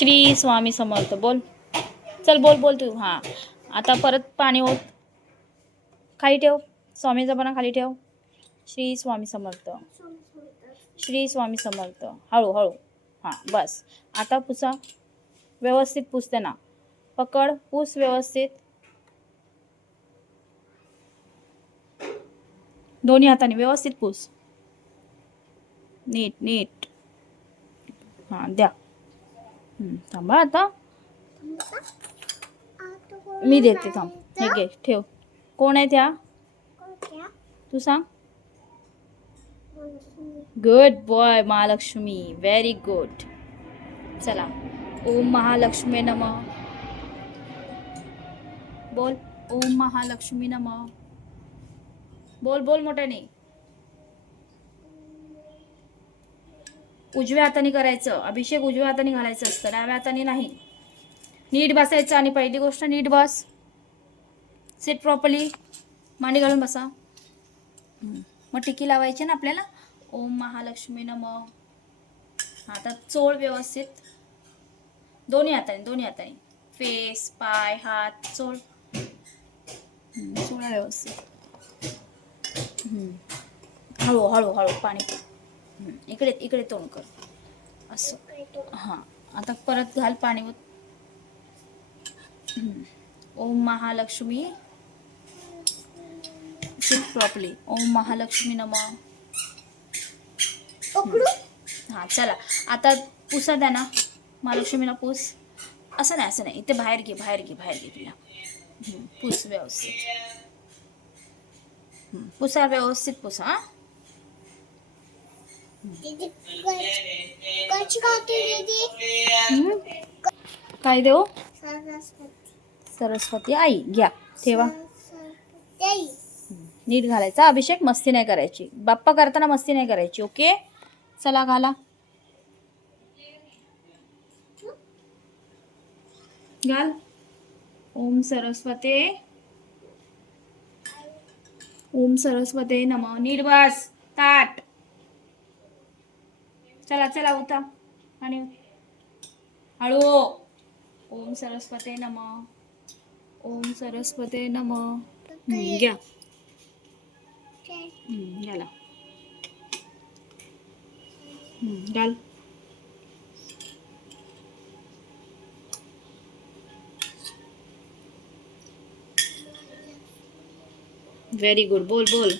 श्री स्वामी समर्थ बोल. चल बोल बोल तू. हां. आता परत पाणी होत खाली ठेव. स्वामीचा पण खाली ठेव. श्री स्वामी समर्थ. श्री स्वामी समर्थ. हळू हळू. हां बस. आता पुसा. व्यवस्थित पुसते ना. पकड. पूस व्यवस्थित. दोन्ही हाताने व्यवस्थित पूस. नीट नीट. हां द्या. थांबा आता मी देते थांब हे घे ठेव कोण आहे त्या तू सांग good boy Mahalakshmi very good चला ओम महालक्ष्मी नम बोल ओम महालक्ष्मी नम बोल बोल मोठ्याने उजव्या हाताने करायचं अभिषेक उजव्या हाताने घालायचं असतं डाव्या हाताने नाही. नीट बसायचं आणि पहिली गोष्ट नीट बस. सेट प्रॉपरली मांडी घालून बसा. मग टिकी लावायची ना आपल्याला? ओम महालक्ष्मी नम. आता चोळ व्यवस्थित. दोन्ही हाताने दोन्ही हाताने. फेस पाय हात चोळ. चोळा व्यवस्थित. हळू हळू हळू पाणी. इकडे इकडे तोंड कर. असं. हां आता परत घाल पाणी. ओम महालक्ष्मी. प्रॉपरली ओम महालक्ष्मी नम. हां चला. आता पुसा द्या ना महालक्ष्मीला पूस. असं नाही असं नाही. इथे बाहेर घे बाहेर घे बाहेर घे तुला पुस व्यवस्थित. पुसा व्यवस्थित पुसा हां. काय देऊ? सरस्वती सरस्वती आई घ्या ठेवा. नीट घालायचा अभिषेक मस्ती नाही करायची. बाप्पा करताना मस्ती नाही करायची ओके? चला घाला. घाल. ओम सरस्वते. ओम सरस्वते नम. नीट बस. ताट. चला चला उता आणि हळू. ओम सरस्वते नम. ओम सरस्वते नम. घ्या. हम्म, घाल. व्हेरी गुड बोल बोल.